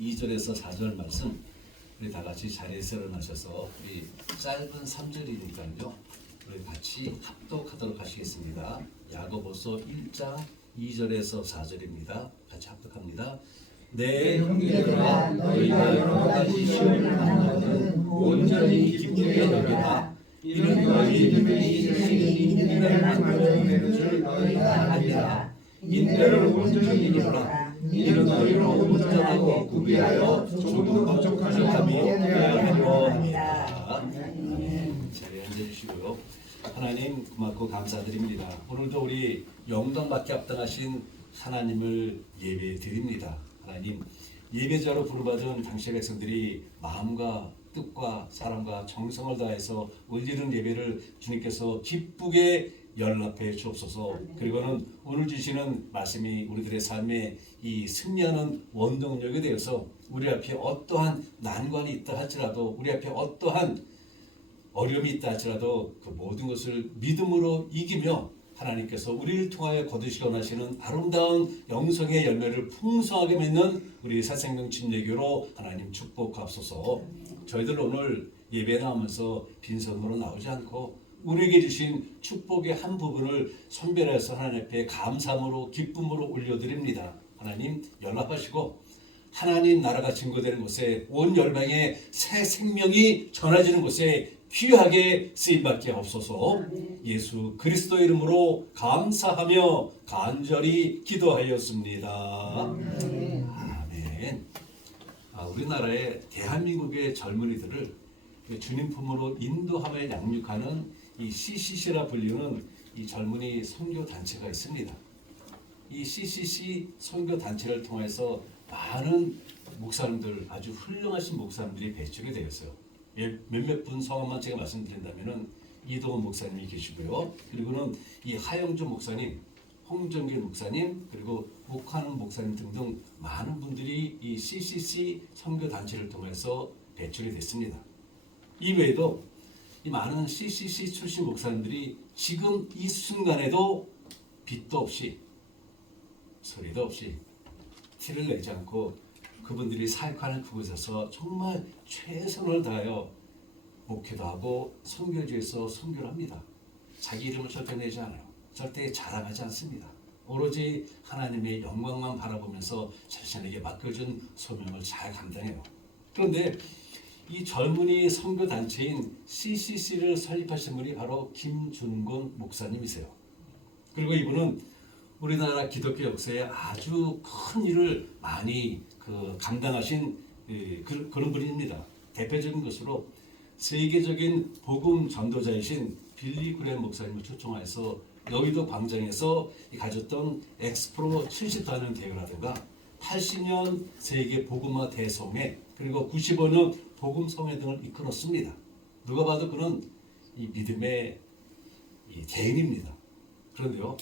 2절에서 4절 말씀 우리 다 같이 자리에서 일어나셔서 우리 짧은 3절이니까요. 우리 같이 합독하도록 하시겠습니다. 야고보서 1장 2절에서 4절입니다. 같이 합독합니다. 내 형제들아 너희가 여러 가지 시험을 만나거든 온전히 기쁘게 여기라. 이는 너희 믿음의 인생이 인내를 만들어내는 줄 너희가 알리라. 인내를 온전히 이루라. 이는 너희로 온전하고 구비하여 조금 부족함이 되어야 합니다. 자리에 앉아주시고요. 하나님 고맙고 감사드립니다. 오늘도 우리 영광받게 합당하신 하나님을 예배 드립니다. 하나님 예배자로 부름받은 당신의 백성들이 마음과 뜻과 사랑과 정성을 다해서 올리는 예배를 주님께서 기쁘게 연락해 주옵소서. 그리고는 오늘 주시는 말씀이 우리들의 삶에 이 승리하는 원동력이 되어서 우리 앞에 어떠한 난관이 있다 할지라도 우리 앞에 어떠한 어려움이 있다 할지라도 그 모든 것을 믿음으로 이기며 하나님께서 우리를 통하여 거두시기 원하시는 아름다운 영성의 열매를 풍성하게 맺는 우리 새생명 침례교로 하나님 축복하옵소서. 저희들 오늘 예배 나오면서 빈손으로 나오지 않고 우리에게 주신 축복의 한 부분을 선별해서 하나님 앞에 감사함으로 기쁨으로 올려드립니다. 하나님 연락하시고 하나님 나라가 증거되는 곳에 온 열방의 새 생명이 전해지는 곳에 귀하게 쓰임받게 하옵소서. 예수 그리스도의 이름으로 감사하며 간절히 기도하였습니다. 아멘. 우리나라의 대한민국의 젊은이들을 주님 품으로 인도하며 양육하는 이 CCC라 불리는 이 젊은이 선교 단체가 있습니다. 이 CCC 선교 단체를 통해서 많은 목사님들, 아주 훌륭하신 목사님들이 배출이 되었어요. 몇몇 분 성함만 제가 말씀드린다면은 이동원 목사님이 계시고요. 그리고는 이 하영주 목사님, 홍정길 목사님, 그리고 목환 목사님 등등 많은 분들이 이 CCC 선교 단체를 통해서 배출이 됐습니다. 이외에도 이 많은 CCC 출신 목사님들이 지금 이 순간에도 빚도 없이 소리도 없이 티를 내지 않고 그분들이 사역하는 그곳에서 정말 최선을 다하여 목회도 하고 선교지에서 선교를 합니다. 자기 이름을 절대 내지 않아요. 절대 자랑하지 않습니다. 오로지 하나님의 영광만 바라보면서 자신에게 맡겨준 소명을 잘 감당해요. 그런데 이 젊은이 선교단체인 CCC를 설립하신 분이 바로 김준곤 목사님이세요. 그리고 이분은 우리나라 기독교 역사에 아주 큰 일을 많이 감당하신 그런 분입니다. 대표적인 것으로 세계적인 복음 전도자이신 빌리 그레엄 목사님을 초청해서 여의도 광장에서 가졌던 엑스프로 70단원 대회라든가 80년 세계 복음화 대성회 그리고 95년 복음 성회 등을 이끌었습니다. 누가 봐도 그는 이 믿음의 대인입니다. 그런데요,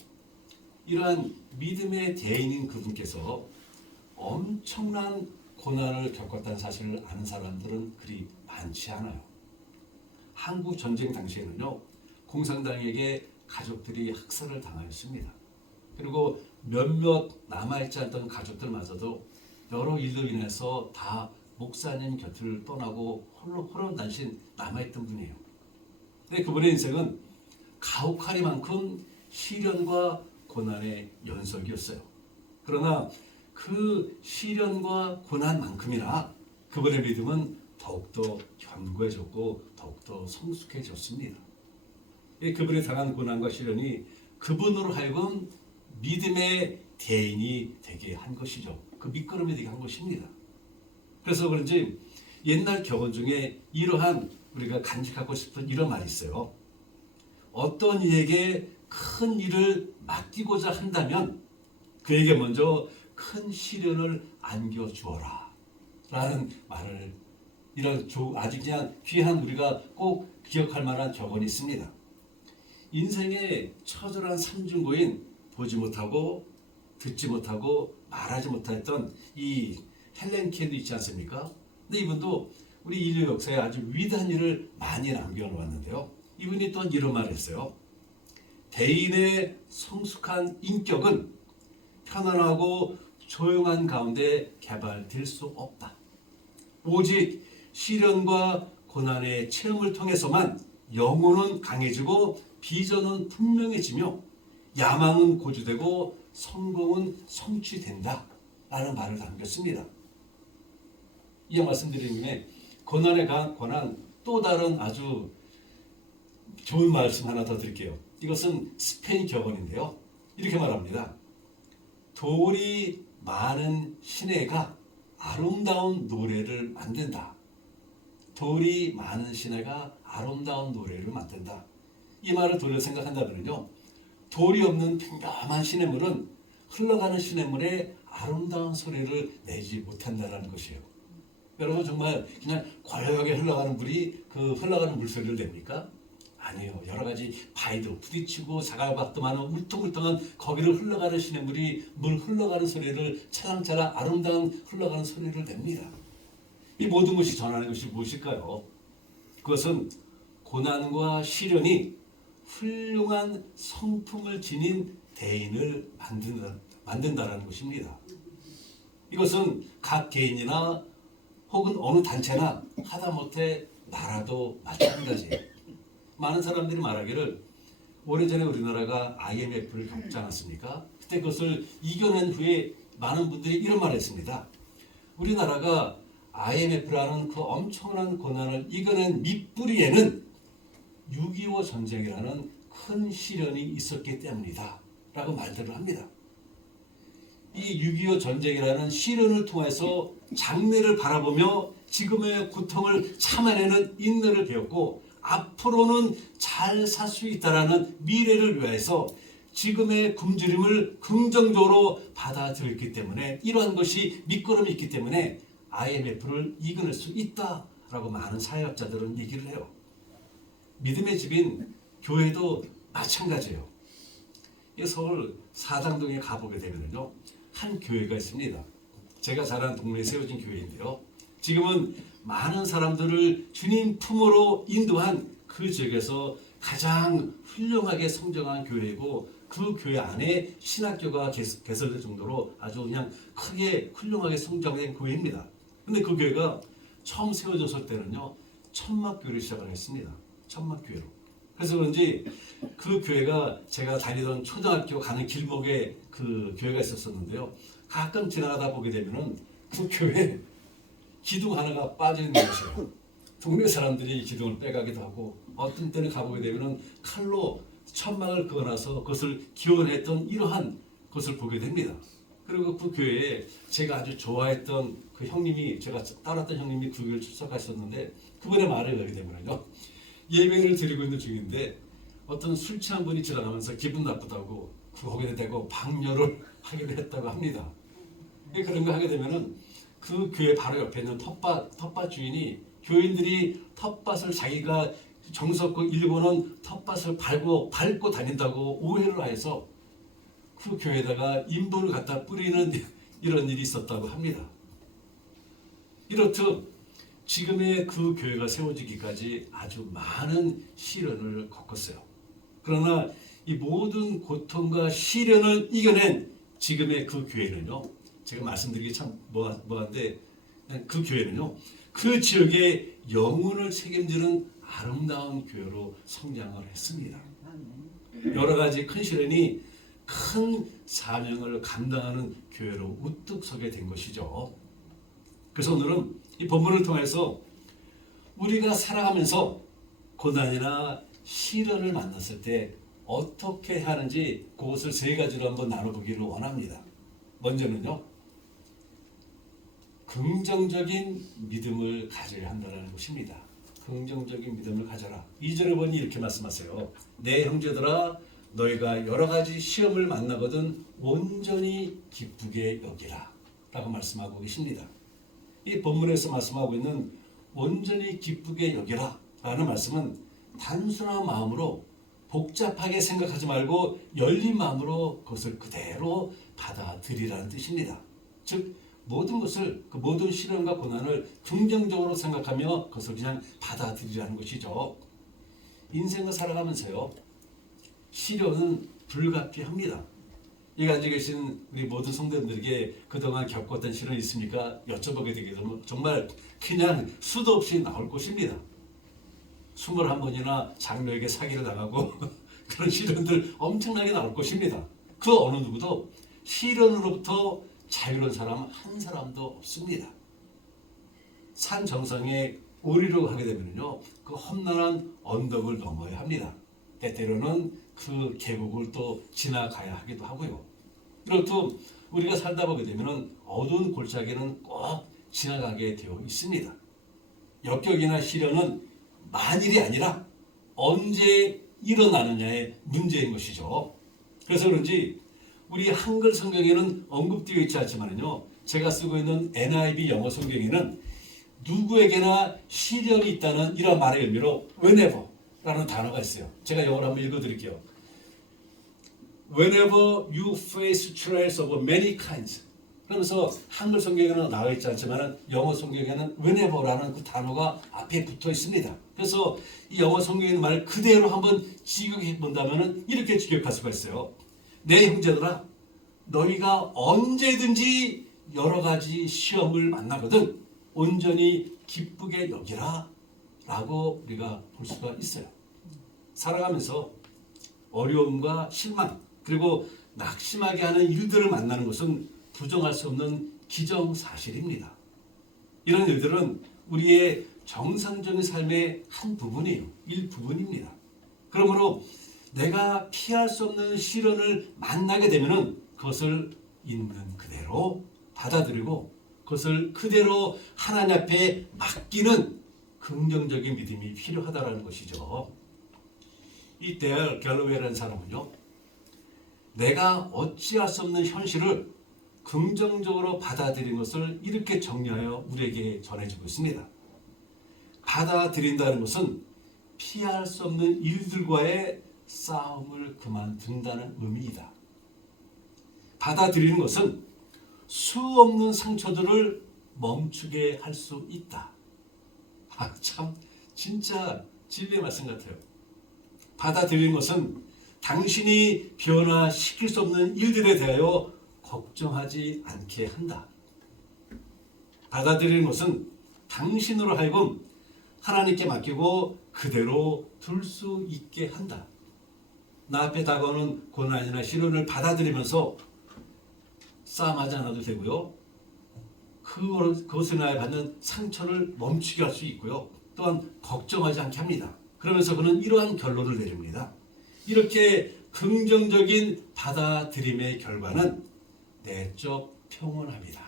이러한 믿음의 대인인 그분께서 엄청난 고난을 겪었다는 사실을 아는 사람들은 그리 많지 않아요. 한국 전쟁 당시에는요, 공산당에게 가족들이 학살을 당하였습니다. 그리고 몇몇 남아있지 않던 가족들마저도 여러 일로 인해서 다 목사님 곁을 떠나고 홀로 단신 남아있던 분이에요. 근데 그분의 인생은 가혹하리만큼 시련과 고난의 연속이었어요. 그러나 그 시련과 고난만큼이나 그분의 믿음은 더욱더 견고해졌고 더욱더 성숙해졌습니다. 그분이 당한 고난과 시련이 그분으로 하여금 믿음의 대인이 되게 한 것이죠. 그 밑거름이 되게 한 것입니다. 그래서 그런지 옛날 격언 중에 이러한 우리가 간직하고 싶은 이런 말이 있어요. 어떤 이에게 큰 일을 맡기고자 한다면 그에게 먼저 큰 시련을 안겨주어라 라는 말을 이런 아주 그냥 귀한 우리가 꼭 기억할 만한 격언이 있습니다. 인생의 처절한 삼중고인 보지 못하고 듣지 못하고 말하지 못했던 이 헬렌 켈도 있지 않습니까? 근데 이분도 우리 인류 역사에 아주 위대한 일을 많이 남겨놓았는데요. 이분이 또 이런 말을 했어요. 대인의 성숙한 인격은 편안하고 조용한 가운데 개발될 수 없다. 오직 시련과 고난의 체험을 통해서만 영혼은 강해지고 비전은 분명해지며 야망은 고주되고 성공은 성취된다 라는 말을 담겼습니다. 이 말씀드린 김에 고난에 관한 또 다른 아주 좋은 말씀 하나 더 드릴게요. 이것은 스페인 격언인데요. 이렇게 말합니다. 돌이 많은 시내가 아름다운 노래를 만든다. 돌이 많은 시내가 아름다운 노래를 만든다. 이 말을 돌려 생각한다면요, 돌이 없는 평범한 시냇물은 흘러가는 시냇물에 아름다운 소리를 내지 못한다는 것이에요. 여러분 정말 그냥 고요하게 흘러가는 물이 그 흘러가는 물소리를 냅니까? 아니요. 여러 가지 바위도 부딪히고 사각박도 많은 울퉁불퉁한 거기를 흘러가는 시냇물이 물 흘러가는 소리를 차랑차랑 아름다운 흘러가는 소리를 냅니다. 이 모든 것이 전하는 것이 무엇일까요? 그것은 고난과 시련이 훌륭한 성품을 지닌 대인을 만든다는 것입니다. 이것은 각 개인이나 혹은 어느 단체나 하다못해 나라도 마찬가지예요. 많은 사람들이 말하기를 오래전에 우리나라가 IMF를 겪지 않았습니까? 그때 그것을 이겨낸 후에 많은 분들이 이런 말을 했습니다. 우리나라가 IMF라는 그 엄청난 고난을 이겨낸 밑뿌리에는 6.25 전쟁이라는 큰 시련이 있었기 때문이다 라고 말들을 합니다. 이 6.25 전쟁이라는 시련을 통해서 장래를 바라보며 지금의 고통을 참아내는 인내를 배웠고 앞으로는 잘 살 수 있다라는 미래를 위해서 지금의 굶주림을 긍정적으로 받아들였기 때문에 이러한 것이 밑거름이 있기 때문에 IMF를 이겨낼 수 있다라고 많은 사회학자들은 얘기를 해요. 믿음의 집인 교회도 마찬가지예요. 서울 사당동에 가보게 되면요, 한 교회가 있습니다. 제가 자란 동네에 세워진 교회인데요. 지금은 많은 사람들을 주님 품으로 인도한 그 지역에서 가장 훌륭하게 성장한 교회이고 그 교회 안에 신학교가 개설될 정도로 아주 그냥 크게 훌륭하게 성장된 교회입니다. 근데 그 교회가 처음 세워졌을 때는요, 천막교회를 시작을 했습니다. 천막교회로. 그래서 그런지 그 교회가 제가 다니던 초등학교 가는 길목에 그 교회가 있었었는데요. 가끔 지나가다 보게 되면은 그 교회 기둥 하나가 빠져 있는 것이에요. 동네 사람들이 기둥을 빼가기도 하고 어떤 때는 가보게 되면은 칼로 천막을 그어놔서 그것을 기원했던 이러한 것을 보게 됩니다. 그리고 그 교회에 제가 아주 좋아했던 그 형님이, 제가 따랐던 형님이 그 교회를 출석하셨는데 그분의 말을 하게 되면요, 예배를 드리고 있는 중인데 어떤 술 취한 분이 지나가면서 기분 나쁘다고 거기에 대고 방뇨를 하기로 했다고 합니다. 그런 거 하게 되면은 그 교회 바로 옆에 있는 텃밭 주인이 교인들이 텃밭을 자기가 정석고 일본은 텃밭을 밟고 다닌다고 오해를 해서 그 교회에다가 인분을 갖다 뿌리는 이런 일이 있었다고 합니다. 이렇듯 지금의 그 교회가 세워지기까지 아주 많은 시련을 겪었어요. 그러나 이 모든 고통과 시련을 이겨낸 지금의 그 교회는요, 제가 말씀드리기 참 뭐한데 그 교회는요, 그 지역의 영혼을 책임지는 아름다운 교회로 성장을 했습니다. 여러 가지 큰 시련이 큰 사명을 감당하는 교회로 우뚝 서게 된 것이죠. 그래서 오늘은 이 본문을 통해서 우리가 살아가면서 고난이나 시련을 만났을 때 어떻게 하는지 그것을 세 가지로 한번 나눠보기를 원합니다. 먼저는요, 긍정적인 믿음을 가져야 한다는 것입니다. 긍정적인 믿음을 가져라. 2절에 보니 이렇게 말씀하세요. 내 형제들아, 너희가 여러 가지 시험을 만나거든 온전히 기쁘게 여기라 라고 말씀하고 계십니다. 이 본문에서 말씀하고 있는 온전히 기쁘게 여기라 라는 말씀은 단순한 마음으로 복잡하게 생각하지 말고 열린 마음으로 그것을 그대로 받아들이라는 뜻입니다. 즉 모든 것을, 그 모든 시련과 고난을 긍정적으로 생각하며 그것을 그냥 받아들이라는 것이죠. 인생을 살아가면서요, 시련은 불가피합니다. 이 앉아 계신 우리 모든 성도님들에게 그동안 겪었던 시련이 있습니까? 여쭤보게 되게 되면 정말 그냥 수도 없이 나올 것입니다. 21번이나 장로에게 사기를 당하고 그런 시련들 엄청나게 나올 것입니다. 그 어느 누구도 시련으로부터 자유로운 사람 한 사람도 없습니다. 산 정상에 오르려고 하게 되면요, 그 험난한 언덕을 넘어야 합니다. 때때로는 그 계곡을 또 지나가야 하기도 하고요. 그렇고 우리가 살다 보게 되면 어두운 골짜기는 꼭 지나가게 되어 있습니다. 역경이나 시련은 만일이 아니라 언제 일어나느냐의 문제인 것이죠. 그래서 그런지 우리 한글 성경에는 언급되어 있지 않지만요, 제가 쓰고 있는 NIV 영어 성경에는 누구에게나 시련이 있다는 이런 말의 의미로 whenever 라는 단어가 있어요. 제가 영어로 한번 읽어드릴게요. Whenever you face trials of many kinds. 그러면서 한글 성경에는 나와 있지 않지만 영어 성경에는 whenever라는 그 단어가 앞에 붙어 있습니다. 그래서 이 영어 성경에 있는 말을 그대로 한번 직역해 본다면 이렇게 직역할 수가 있어요. 내 형제들아, 너희가 언제든지 여러 가지 시험을 만나거든 온전히 기쁘게 여기라 라고 우리가 볼 수가 있어요. 살아가면서 어려움과 실망 그리고 낙심하게 하는 일들을 만나는 것은 부정할 수 없는 기정사실입니다. 이런 일들은 우리의 정상적인 삶의 한 부분이에요. 일부분입니다. 그러므로 내가 피할 수 없는 시련을 만나게 되면 그것을 있는 그대로 받아들이고 그것을 그대로 하나님 앞에 맡기는 긍정적인 믿음이 필요하다는 것이죠. 이 데일 갤러웨이라는 사람은요, 내가 어찌할 수 없는 현실을 긍정적으로 받아들인 것을 이렇게 정리하여 우리에게 전해주고 있습니다. 받아들인다는 것은 피할 수 없는 일들과의 싸움을 그만둔다는 의미이다. 받아들이는 것은 수 없는 상처들을 멈추게 할 수 있다. 참 진짜 진리의 말씀 같아요. 받아들이는 것은 당신이 변화시킬 수 없는 일들에 대하여 걱정하지 않게 한다. 받아들이는 것은 당신으로 하여금 하나님께 맡기고 그대로 둘 수 있게 한다. 나 앞에 다가오는 고난이나 시련을 받아들이면서 싸움하지 않아도 되고요. 그것을 인하여 받는 상처를 멈추게 할 수 있고요. 또한 걱정하지 않게 합니다. 그러면서 그는 이러한 결론을 내립니다. 이렇게 긍정적인 받아들임의 결과는 내적 평온합니다.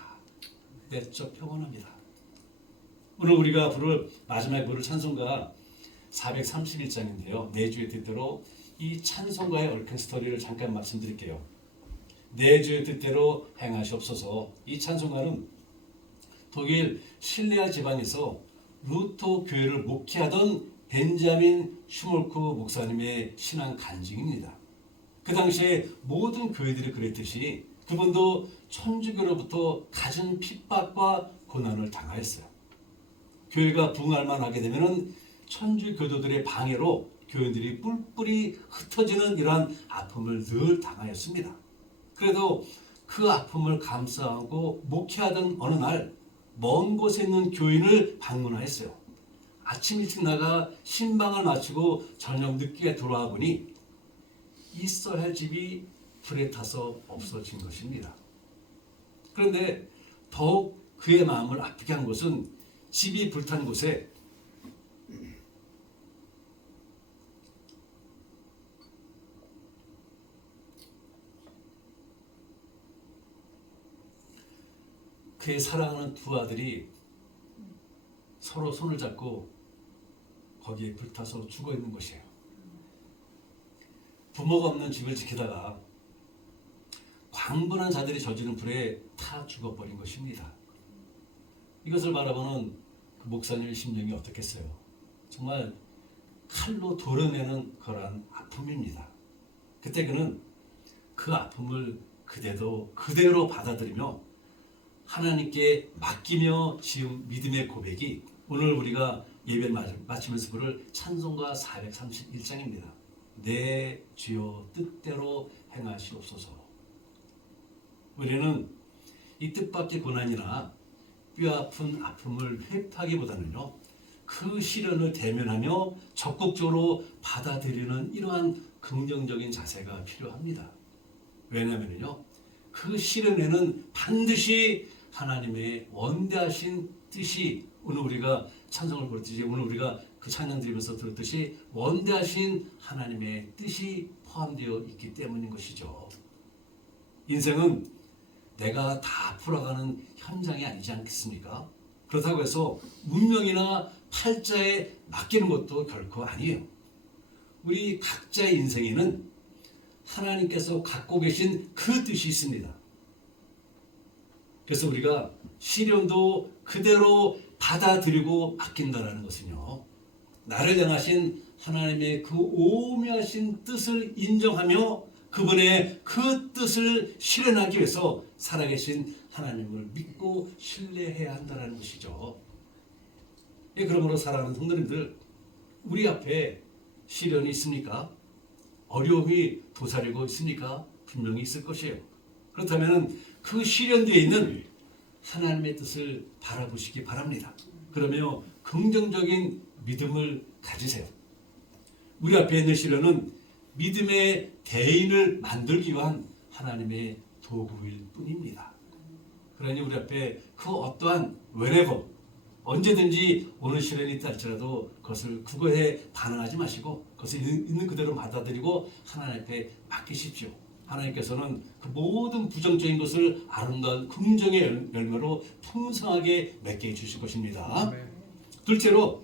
내적 평온합니다. 오늘 우리가 부를 마지막 부를 찬송가 431장인데요. 내 주의 뜻대로 이 찬송가의 얽힌 스토리를 잠깐 말씀드릴게요. 내 주의 뜻대로 행하시옵소서. 이 찬송가는 독일 실레아 지방에서 루터 교회를 목회하던 벤자민 슈몰크 목사님의 신앙 간증입니다. 그 당시에 모든 교회들이 그랬듯이 그분도 천주교로부터 갖은 핍박과 고난을 당하였어요. 교회가 붕할만 하게 되면 천주교도들의 방해로 교인들이 뿔뿔이 흩어지는 이러한 아픔을 늘 당하였습니다. 그래도 그 아픔을 감수하고 목회하던 어느 날 먼 곳에 있는 교인을 방문하였어요. 아침 일찍 나가 신방을 마치고 저녁 늦게 돌아와 보니 있어야 할 집이 불에 타서 없어진 것입니다. 그런데 더욱 그의 마음을 아프게 한 것은 집이 불탄 곳에 그의 사랑하는 두 아들이 서로 손을 잡고 거기에 불타서 죽어 있는 것이에요. 부모가 없는 집을 지키다가 광분한 자들이 저지른 불에 타 죽어버린 것입니다. 이것을 바라보는 그 목사님의 심정이 어떻겠어요? 정말 칼로 도려내는 그러한 아픔입니다. 그때 그는 그 아픔을 그대로 받아들이며 하나님께 맡기며 지은 믿음의 고백이 오늘 우리가 예배를 마치면서 부를 찬송가 431장입니다. 내 주여 뜻대로 행하시옵소서. 우리는 이 뜻밖의 고난이나 뼈아픈 아픔을 회피하기보다는요, 그 시련을 대면하며 적극적으로 받아들이는 이러한 긍정적인 자세가 필요합니다. 왜냐하면요, 그 시련에는 반드시 하나님의 원대하신 뜻이, 오늘 우리가 찬송을 부르듯이, 오늘 우리가 그 찬양 드리면서 들었듯이 원대하신 하나님의 뜻이 포함되어 있기 때문인 것이죠. 인생은 내가 다 풀어가는 현장이 아니지 않겠습니까? 그렇다고 해서 운명이나 팔자에 맡기는 것도 결코 아니에요. 우리 각자의 인생에는 하나님께서 갖고 계신 그 뜻이 있습니다. 그래서 우리가 시련도 그대로 받아들이고 맡긴다라는 것은요, 나를 향하신 하나님의 그 오묘하신 뜻을 인정하며 그분의 그 뜻을 실현하기 위해서 살아계신 하나님을 믿고 신뢰해야 한다는 것이죠. 예, 그러므로 사랑하는 성도님들, 우리 앞에 시련이 있습니까? 어려움이 도사리고 있습니까? 분명히 있을 것이에요. 그렇다면 그 시련 뒤에 있는 하나님의 뜻을 바라보시기 바랍니다. 그러며 긍정적인 믿음을 가지세요. 우리 앞에 있는 시련은 믿음의 대인을 만들기 위한 하나님의 도구일 뿐입니다. 그러니 우리 앞에 그 어떠한 whenever, 언제든지 오는 시련이 있다 할지라도 그것을 국어에 반응하지 마시고 그것을 있는 그대로 받아들이고 하나님 앞에 맡기십시오. 하나님께서는 그 모든 부정적인 것을 아름다운 긍정의 열매로 풍성하게 맺게 해주실 것입니다. 둘째로,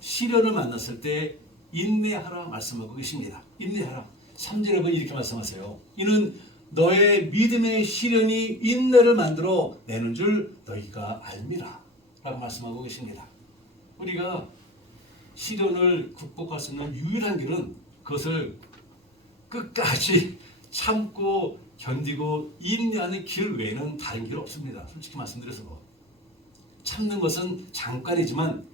시련을 만났을 때 인내하라 말씀하고 계십니다. 인내하라. 3절에 보면 이렇게 말씀하세요. 이는 너의 믿음의 시련이 인내를 만들어 내는 줄 너희가 알미라 라고 말씀하고 계십니다. 우리가 시련을 극복할 수 있는 유일한 길은 그것을 끝까지 참고 견디고 인내하는 길 외에는 다른 길 없습니다. 솔직히 말씀드려서 참는 것은 잠깐이지만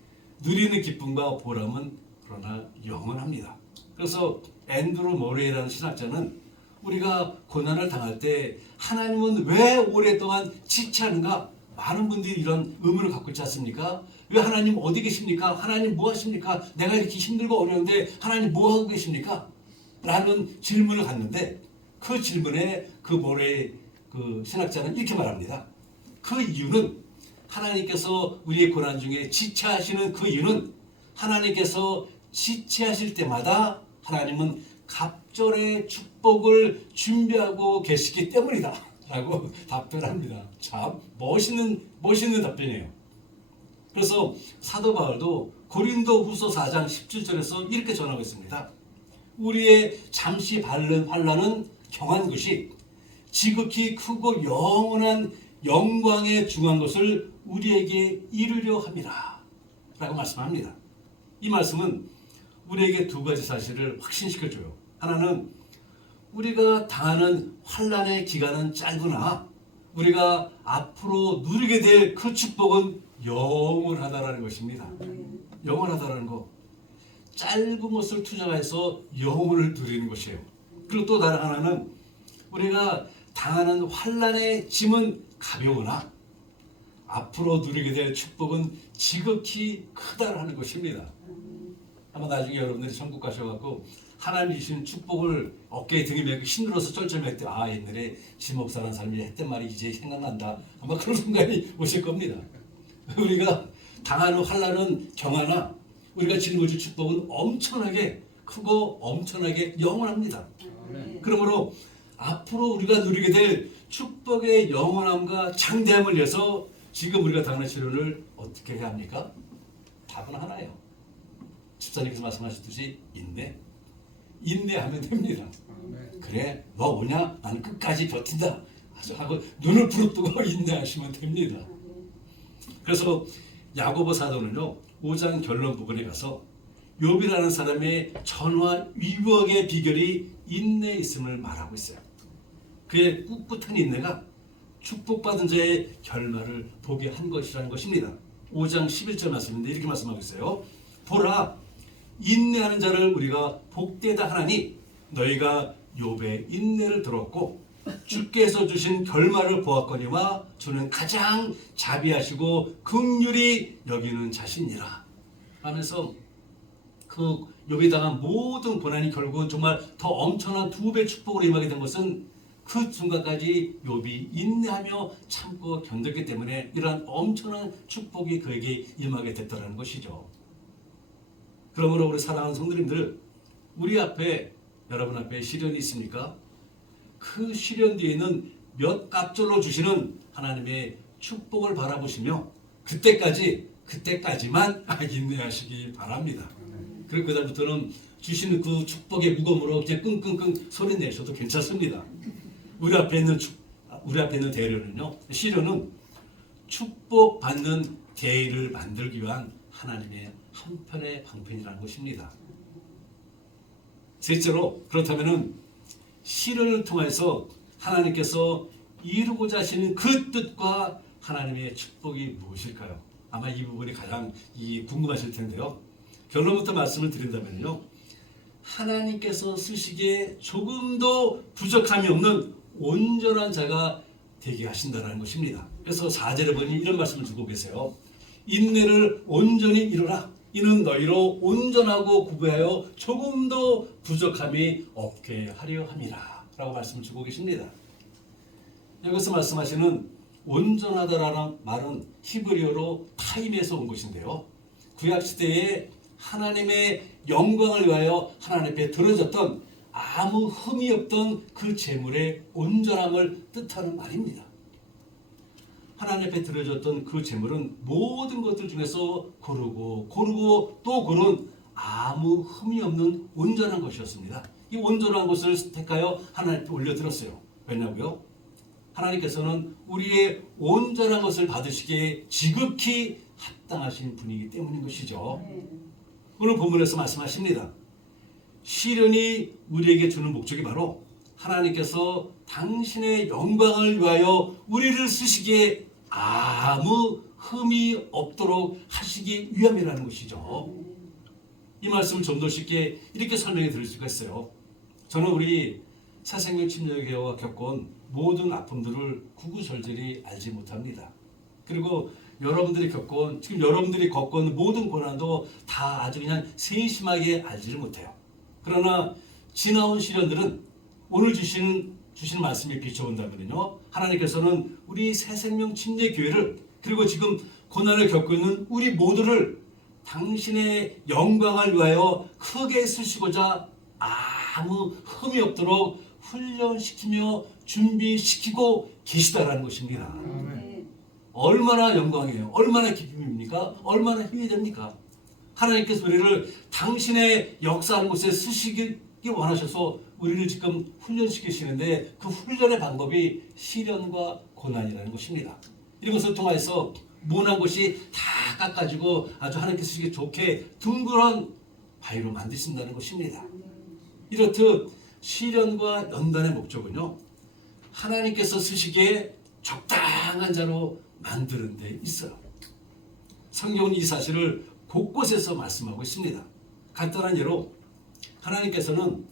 누리는 기쁨과 보람은 그러나 영원합니다. 그래서 앤드루 모레이라는 신학자는 우리가 고난을 당할 때 하나님은 왜 오랫동안 지체하는가? 많은 분들이 이런 의문을 갖고 있지 않습니까? 왜 하나님 어디 계십니까? 하나님 뭐 하십니까? 내가 이렇게 힘들고 어려운데 하나님 뭐 하고 계십니까? 라는 질문을 갖는데 그 질문에 그 모레이 그 신학자는 이렇게 말합니다. 그 이유는 하나님께서 우리의 고난 중에 지체하시는 그 이유는 하나님께서 지체하실 때마다 하나님은 갑절의 축복을 준비하고 계시기 때문이다 라고 답변합니다. 참 멋있는 답변이에요. 그래서 사도 바울도 고린도후서 4장 17절에서 이렇게 전하고 있습니다. 우리의 잠시 환난은 경한 것이 지극히 크고 영원한 영광에 중한 것을 우리에게 이루려 함이라 라고 말씀합니다. 이 말씀은 우리에게 두 가지 사실을 확신시켜줘요. 하나는 우리가 당하는 환난의 기간은 짧으나 우리가 앞으로 누리게 될 그 축복은 영원하다라는 것입니다. 영원하다라는 거. 짧은 것을 투자해서 영혼을 누리는 것이에요. 그리고 또 다른 하나는 우리가 당하는 환난의 짐은 가벼우나 앞으로 누리게 될 축복은 지극히 크다라는 것입니다. 아마 나중에 여러분들이 천국 가셔갖고 하나님 주신 축복을 어깨에 등에 메고 힘들어서 쩔쩔맬 때 아 옛날에 지목사라는 사람이 했던 말이 이제 생각난다. 아마 그런 순간이 오실 겁니다. 우리가 당하는 환난은 경하나 우리가 짊어질 축복은 엄청나게 크고 엄청나게 영원합니다. 그러므로 앞으로 우리가 누리게 될 축복의 영원함과 장대함을 위해서 지금 우리가 당하는 시련을 어떻게 해야 합니까? 답은 하나예요. 집사님께서 말씀하셨듯이 인내하면 됩니다. 그래 너 오냐? 나는 끝까지 버틴다 하고 눈을 부릅뜨고 인내하시면 됩니다. 그래서 야고보 사도는요 5장 결론 부분에 가서 욥이라는 사람의 전화 위복의 비결이 인내에 있음을 말하고 있어요. 그의 꿋꿋한 인내가 축복받은 자의 결말을 보게 한 것이라는 것입니다. 5장 11절 말씀인데 이렇게 말씀하고 있어요. 보라 인내하는 자를 우리가 복되다 하나니 너희가 욥의 인내를 들었고 주께서 주신 결말을 보았거니와 주는 가장 자비하시고 긍휼히 여기는 자신이라 하면서 그 욥이 당한 모든 고난이 결국은 정말 더 엄청난 2배 축복으로 임하게 된 것은 그 순간까지 욥이 인내하며 참고 견뎠기 때문에 이러한 엄청난 축복이 그에게 임하게 됐다는 것이죠. 그러므로 우리 사랑하는 성도님들, 우리 앞에, 여러분 앞에 시련이 있습니까? 그 시련 뒤에는 몇 갑절로 주시는 하나님의 축복을 바라보시며 그때까지만 인내하시기 바랍니다. 그리고 그다음부터는 주시는 그 축복의 무거움으로 그냥 끙끙끙 소리 내셔도 괜찮습니다. 우리 앞에 있는 대련은요, 시련은 축복받는 대의를 만들기 위한 하나님의 한편의 방편이라는 것입니다. 셋째로, 그렇다면은 시련을 통해서 하나님께서 이루고자 하시는 그 뜻과 하나님의 축복이 무엇일까요? 아마 이 부분이 가장 궁금하실 텐데요. 결론부터 말씀을 드린다면요, 하나님께서 쓰시기에 조금도 부족함이 없는 온전한 자가 되게 하신다는 것입니다. 그래서 4절에 보니 이런 말씀을 주고 계세요. 인내를 온전히 이루라. 이는 너희로 온전하고 구부하여 조금도 부족함이 없게 하려 함이라 라고 말씀을 주고 계십니다. 여기서 말씀하시는 온전하다라는 말은 히브리어로 타임에서 온 것인데요, 구약시대에 하나님의 영광을 위하여 하나님 앞에 드려졌던 아무 흠이 없던 그 제물의 온전함을 뜻하는 말입니다. 하나님 앞에 드려졌던 그 제물은 모든 것들 중에서 고르고 또 고른 아무 흠이 없는 온전한 것이었습니다. 이 온전한 것을 택하여 하나님 앞에 올려드렸어요. 왜냐고요? 하나님께서는 우리의 온전한 것을 받으시기에 지극히 합당하신 분이기 때문인 것이죠. 오늘 본문에서 말씀하십니다. 시련이 우리에게 주는 목적이 바로 하나님께서 당신의 영광을 위하여 우리를 쓰시기에 아무 흠이 없도록 하시기 위함이라는 것이죠. 이 말씀을 좀 더 쉽게 이렇게 설명해 드릴 수가 있어요. 저는 우리 새생명 침례교회가 겪은 모든 아픔들을 구구절절히 알지 못합니다. 그리고 지금 여러분들이 겪은 모든 고난도 다 아주 그냥 세심하게 알지를 못해요. 그러나 지나온 시련들은 오늘 주신 말씀에 비춰본다면요, 하나님께서는 우리 새생명 침례교회를, 그리고 지금 고난을 겪고 있는 우리 모두를 당신의 영광을 위하여 크게 쓰시고자 아무 흠이 없도록 훈련시키며 준비시키고 계시다라는 것입니다. 얼마나 영광이에요. 얼마나 기쁨입니까? 얼마나 힘이 됩니까? 하나님께서 우리를 당신의 역사하는 곳에 쓰시기 원하셔서 우리를 지금 훈련시키시는데 그 훈련의 방법이 시련과 고난이라는 것입니다. 이런 것을 통해서 모난 것이 다 깎아지고 아주 하나님께서 쓰시기 좋게 둥그런 바위로 만드신다는 것입니다. 이렇듯 시련과 연단의 목적은요, 하나님께서 쓰시기에 적당한 자로 만드는 데 있어요. 성경은 이 사실을 곳곳에서 말씀하고 있습니다. 간단한 예로 하나님께서는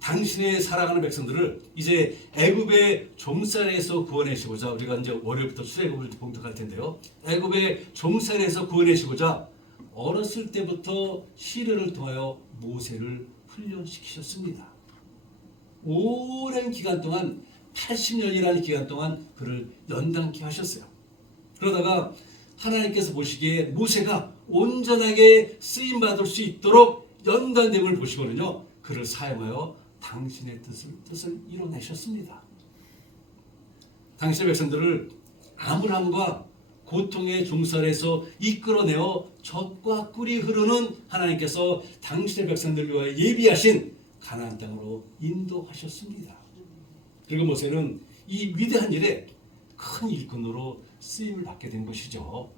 당신의 사랑하는 백성들을 이제 애굽의 종살에서 구원하시고자, 우리가 이제 월요일부터 출애굽을 봉독할 텐데요, 애굽의 종살에서 구원하시고자 어렸을 때부터 시련을 통하여 모세를 훈련시키셨습니다. 오랜 기간 동안 80년이라는 기간 동안 그를 연단케 하셨어요. 그러다가 하나님께서 보시기에 모세가 온전하게 쓰임받을 수 있도록 연단됨을 보시거든요, 그를 사용하여 당신의 뜻을 이뤄내셨습니다. 당신의 백성들을 암울함과 고통의 종살에서 이끌어내어 젖과 꿀이 흐르는 하나님께서 당신의 백성들을 위하여 예비하신 가나안 땅으로 인도하셨습니다. 그리고 모세는 이 위대한 일에 큰 일꾼으로 쓰임을 받게 된 것이죠.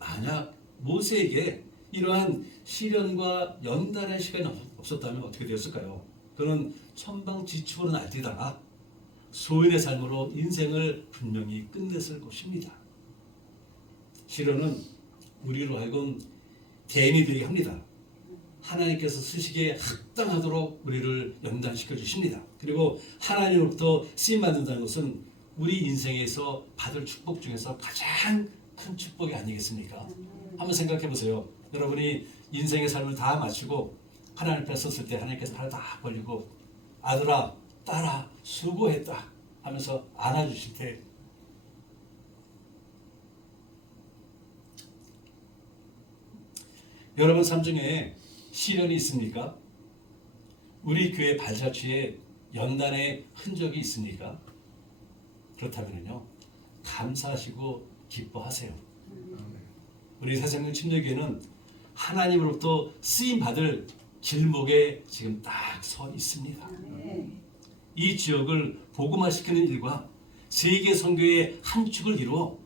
만약 모세에게 이러한 시련과 연단의 시간이 없었다면 어떻게 되었을까요? 그는 천방지축으로 날뛰다가 소인의 삶으로 인생을 분명히 끝냈을 것입니다. 시련은 우리로 하여금 대인이 되게 합니다. 하나님께서 쓰시기에 합당하도록 우리를 연단시켜 주십니다. 그리고 하나님으로부터 쓰임 받는다는 것은 우리 인생에서 받을 축복 중에서 가장 큰 축복이 아니겠습니까? 한번 생각해 보세요. 여러분이 인생의 삶을 다 마치고 하나님 앞에 섰을 때 하나님께서 팔을 다 벌리고 아들아 딸아 수고했다 하면서 안아주실 때 여러분 삶 중에 시련이 있습니까? 우리 교회 발자취에 연단의 흔적이 있습니까? 그렇다면요 감사하시고 기뻐하세요. 우리 새생명 침례교회는 하나님으로부터 쓰임 받을 길목에 지금 딱 서 있습니다. 이 지역을 복음화시키는 일과 세계 선교의 한 축을 이루어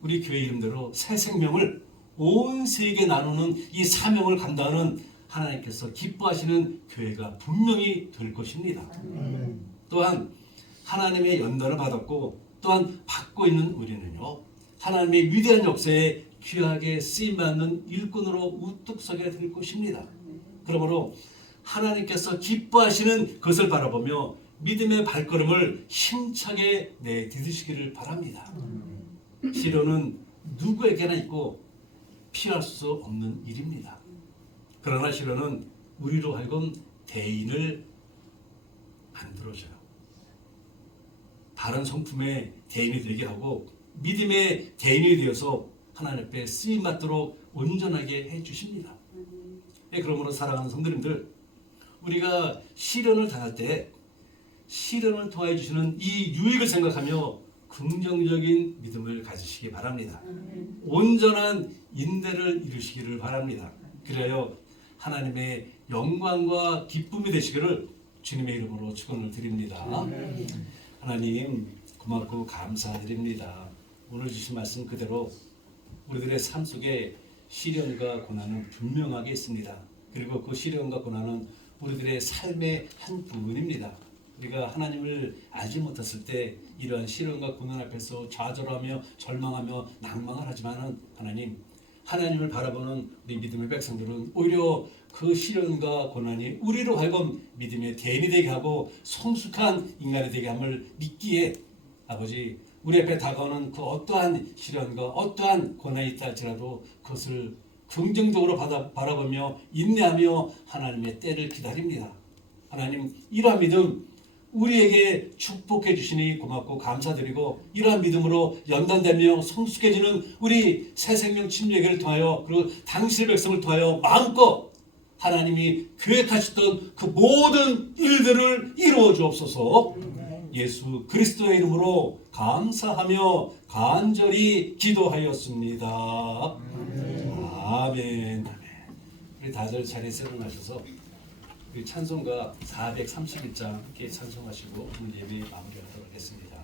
우리 교회 이름대로 새 생명을 온 세계에 나누는 이 사명을 감당하는 하나님께서 기뻐하시는 교회가 분명히 될 것입니다. 또한 하나님의 연단을 받았고 또한 받고 있는 우리는요 하나님의 위대한 역사에 귀하게 쓰임받는 일꾼으로 우뚝 서게 될 것입니다. 그러므로 하나님께서 기뻐하시는 것을 바라보며 믿음의 발걸음을 힘차게 내디디시기를 바랍니다. 시련은 누구에게나 있고 피할 수 없는 일입니다. 그러나 시련은 우리로 하여금 대인을 만들어줘요. 바른 성품의 대인이 되게 하고 믿음의 대인이 되어서 하나님 앞에 쓰임받도록 온전하게 해주십니다. 그러므로 사랑하는 성도님들, 우리가 시련을 당할 때 시련을 통하여 주시는 이 유익을 생각하며 긍정적인 믿음을 가지시기 바랍니다. 온전한 인내를 이루시기를 바랍니다. 그래야 하나님의 영광과 기쁨이 되시기를 주님의 이름으로 축원을 드립니다. 하나님 고맙고 감사드립니다. 오늘 주신 말씀 그대로 우리들의 삶 속에 시련과 고난은 분명하게 있습니다. 그리고 그 시련과 고난은 우리들의 삶의 한 부분입니다. 우리가 하나님을 알지 못했을 때 이러한 시련과 고난 앞에서 좌절하며 절망하며 낭망을 하지만은 하나님을 바라보는 우리 믿음의 백성들은 오히려 그 시련과 고난이 우리로 하여금 믿음의 대인이 되게 하고 성숙한 인간이 되게 함을 믿기에 아버지 우리 앞에 다가오는 그 어떠한 시련과 어떠한 고난이 있다 할지라도 그것을 긍정적으로 바라보며 인내하며 하나님의 때를 기다립니다. 하나님 이러한 믿음 우리에게 축복해 주시니 고맙고 감사드리고 이러한 믿음으로 연단되며 성숙해지는 우리 새생명 침례교회를 통하여 그리고 당신의 백성을 통하여 마음껏 하나님이 계획하셨던 그 모든 일들을 이루어 주옵소서. 예수 그리스도의 이름으로 감사하며 간절히 기도하였습니다. 아멘. 우리 다들 자리에서 일어나셔서 우리 찬송가 431장 함께 찬송하시고 오늘 예배 마무리하도록 하겠습니다.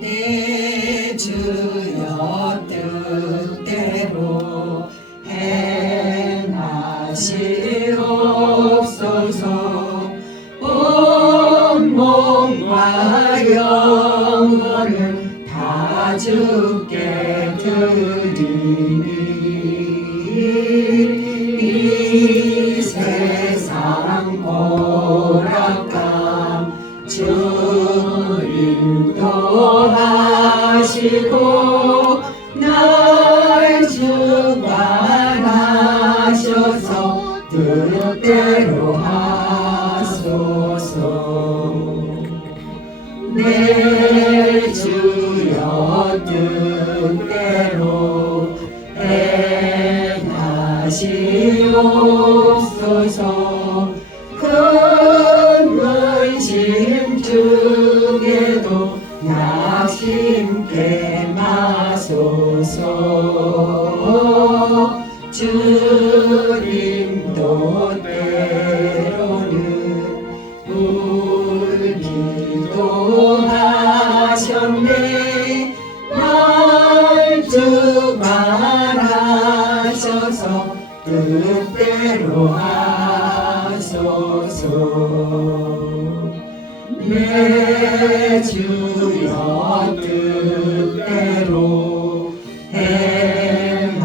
내 주여 뜻대로 행하시옵소서. 온 몸과 영혼을 다 주께 드리니 이 세상 오락감 주 인도하시고 날 주관하셔서 뜻대로 하소서. 내 주여 뜻대로 행하시옵소서. 큰 근심 중에도 낙심케 마소서. 주님도 때로는 울기도 하셨네. 날 주관하셔서 뜻대로 하소서. 내 주여 뜻대로 행하시옵소서.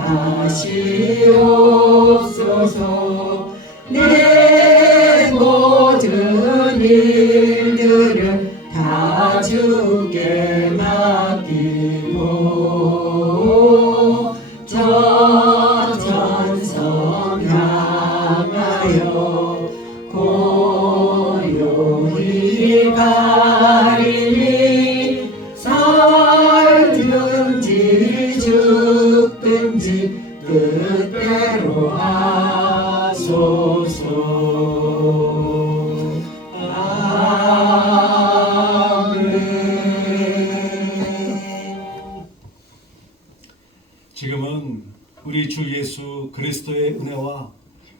지금은 우리 주 예수 그리스도의 은혜와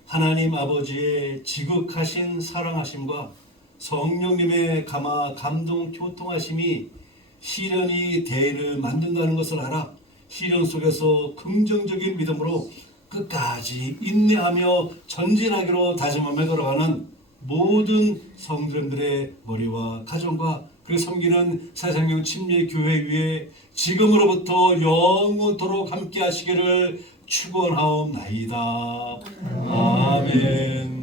하나님 아버지의 지극하신 사랑하심과 성령님의 감화 감동 교통하심이 시련이 대인을 만든다는 것을 알아 시련 속에서 긍정적인 믿음으로 끝까지 인내하며 전진하기로 다짐하며 걸어가는 모든 성도님들의 머리와 가정과 그 섬기는 사상령 침례교회 위에 지금으로부터 영원토록 함께 하시기를 축원하옵나이다. 아멘.